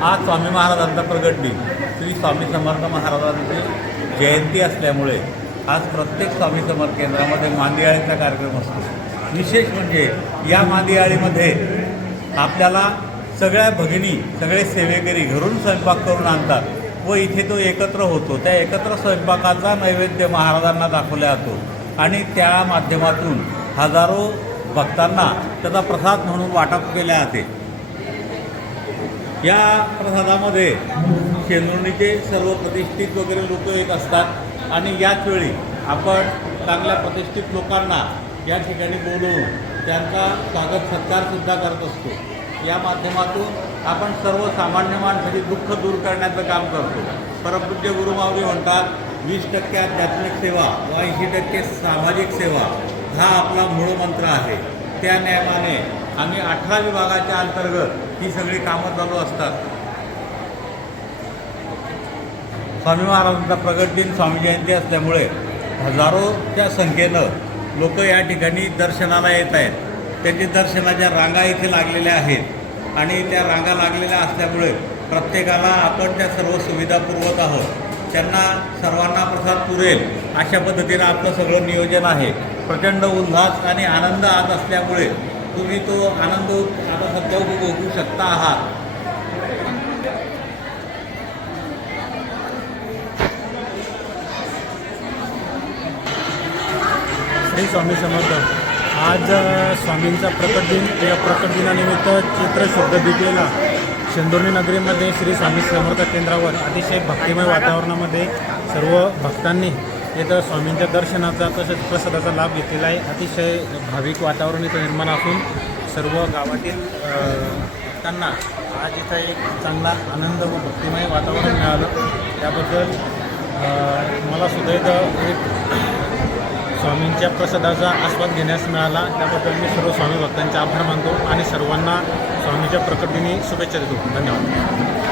आज स्वामी महाराजांचा प्रगट दिन, श्री स्वामी समर्थ महाराजांची जयंती असल्यामुळे आज प्रत्येक स्वामी समर्थ केंद्रामध्ये मांदियाळीचा कार्यक्रम असतो। विशेष म्हणजे या मांदियाळीमध्ये आपल्याला सगळ्या भगिनी, सगळे सेवेकरी घरून स्वयंपाक करून आणतात व इथे तो एकत्र होतो। त्या एकत्र स्वयंपाकाचा नैवेद्य महाराजांना दाखवला जातो आणि त्या माध्यमातून हजारो भक्तांना त्याचा प्रसाद म्हणून वाटप केले जाते। या प्रसादामध्ये शेंदुर्णीचे सर्व प्रतिष्ठित वगैरे लोक येत असतात आणि याच वेळी आपण चांगल्या प्रतिष्ठित लोकांना या ठिकाणी बोलवून त्यांचा स्वागत सत्कारसुद्धा करत असतो। या माध्यमातून आपण सर्वसामान्य माणसाची दुःख दूर करण्याचं काम करतो। परमपूज्य गुरुमाऊली म्हणतात 20% आध्यात्मिक सेवा व 80% सामाजिक सेवा हा आपला मूळ मंत्र आहे। त्या नियमाने आम्ही 18 विभागाच्या अंतर्गत ही सगळी कामं चालू असतात। स्वामी महाराजांचा प्रगट दिन स्वामी जयंती असल्यामुळे हजारोच्या संख्येनं लोक या ठिकाणी दर्शनाला येत आहेत। त्यांची दर्शनाच्या रांगा इथे लागलेल्या आहेत आणि त्या रांगा लागलेल्या असल्यामुळे प्रत्येकाला आपण त्या सर्व सुविधा पुरवत आहोत। त्यांना सर्वांना प्रसाद पुरेल अशा पद्धतीनं आपलं सगळं नियोजन आहे। प्रचंड उल्हास आणि आनंद आज असल्यामुळे तुम्ही तो आनंद आता सध्या उपभोगू शकता आहात। श्री स्वामी समर्थ। आज स्वामींचा प्रकट दिन, या प्रकट दिनानिमित्त चित्र शुद्ध दीपेला शेंदुर्णी नगरीमध्ये श्री स्वामी समर्थ केंद्रावर अतिशय भक्तिमय वातावरणामध्ये सर्व भक्तांनी इथं स्वामींच्या दर्शनाचा तसेच प्रसादाचा लाभ घेतलेला आहे। अतिशय भाविक वातावरण इथं निर्माण असून सर्व गावातील भक्तांना आज इथं एक चांगला आनंद व भक्तिमय वातावरण मिळालं। त्याबद्दल मला सुद्धा इथं एक स्वामींच्या प्रसादाचा आस्वाद घेण्यास मिळाला। त्याबद्दल मी सर्व स्वामी भक्तांचे आभार मानतो आणि सर्वांना स्वामीच्या प्रकट दिनी शुभेच्छा देतो। धन्यवाद।